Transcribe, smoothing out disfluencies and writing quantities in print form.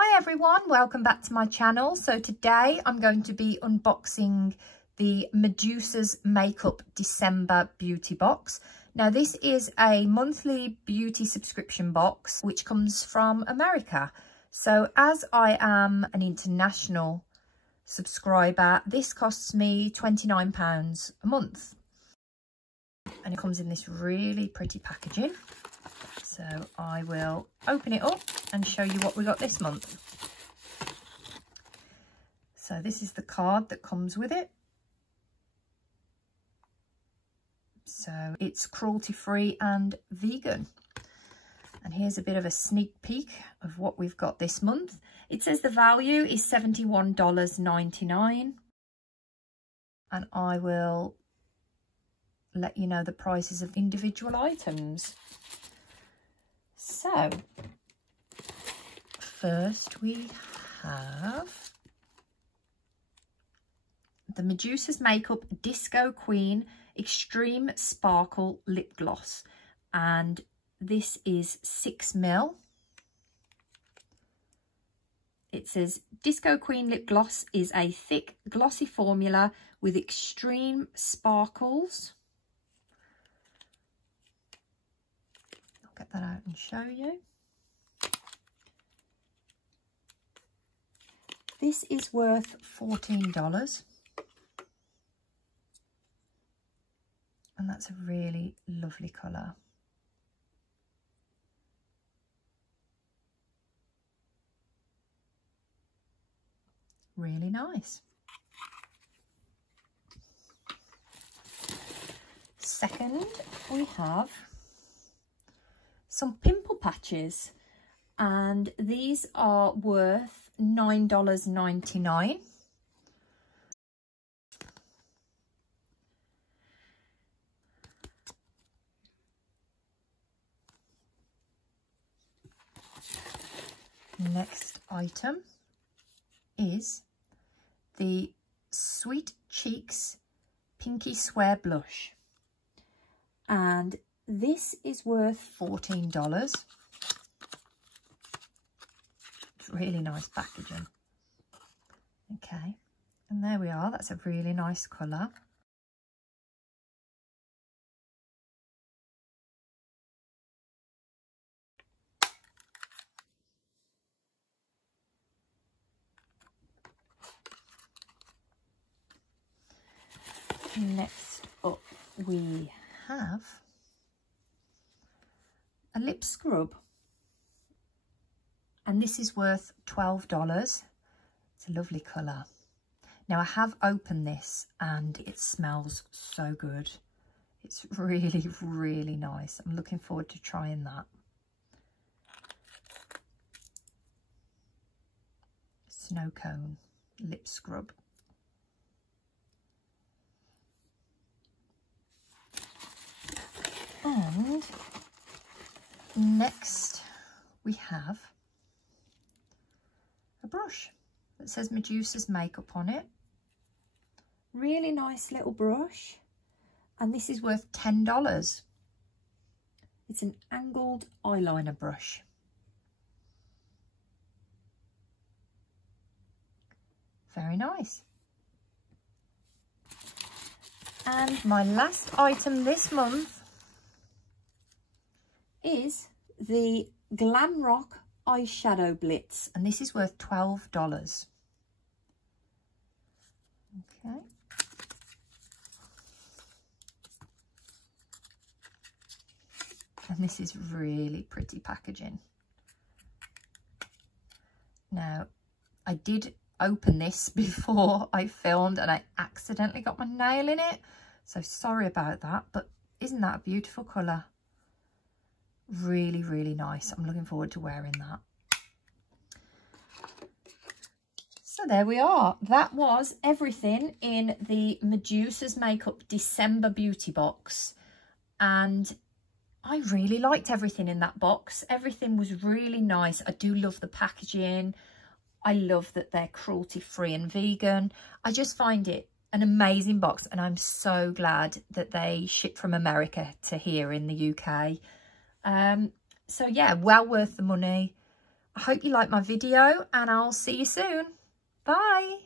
Hi everyone, welcome back to my channel. So today I'm going to be unboxing the Medusas Makeup December beauty box. Now this is a monthly beauty subscription box which comes from America. So as I am an international subscriber, this costs me £29 a month. And it comes in this really pretty packaging. So I will open it up and show you what we got this month. So this is the card that comes with it. So it's cruelty-free and vegan. And here's a bit of a sneak peek of what we've got this month. It says the value is $71.99. And I will let you know the prices of individual items. So, first we have the Medusas Makeup Disco Queen Extreme Sparkle Lip Gloss. And this is 6ml. It says Disco Queen Lip Gloss is a thick, glossy formula with extreme sparkles. Get that out and show you. This is worth $14 and that's a really lovely colour. Really nice. Second, we have some pimple patches, and these are worth $9.99. Next item is the Sweet Cheeks Pinky Swear Blush, and this is worth $14. It's really nice packaging. Okay, and there we are. That's a really nice colour. Next up we have a lip scrub, and this is worth $12. It's a lovely colour. Now I have opened this and it smells so good. It's really, really nice. I'm looking forward to trying that. Snow Cone lip scrub. And next we have a brush that says Medusas Makeup on it. Really nice little brush, and this is worth $10. It's an angled eyeliner brush. Very nice. And my last item this month is the Glam Rock Eyeshadow Blitz, and this is worth $12. Okay. And this is really pretty packaging. Now, I did open this before I filmed and I accidentally got my nail in it, so sorry about that, but isn't that a beautiful colour? Really, really nice. I'm looking forward to wearing that. So there we are. That was everything in the Medusas Makeup December beauty box. And I really liked everything in that box. Everything was really nice. I do love the packaging. I love that they're cruelty-free and vegan. I just find it an amazing box, and I'm so glad that they ship from America to here in the UK. So yeah, well worth the money. I hope you like my video and I'll see you soon. Bye.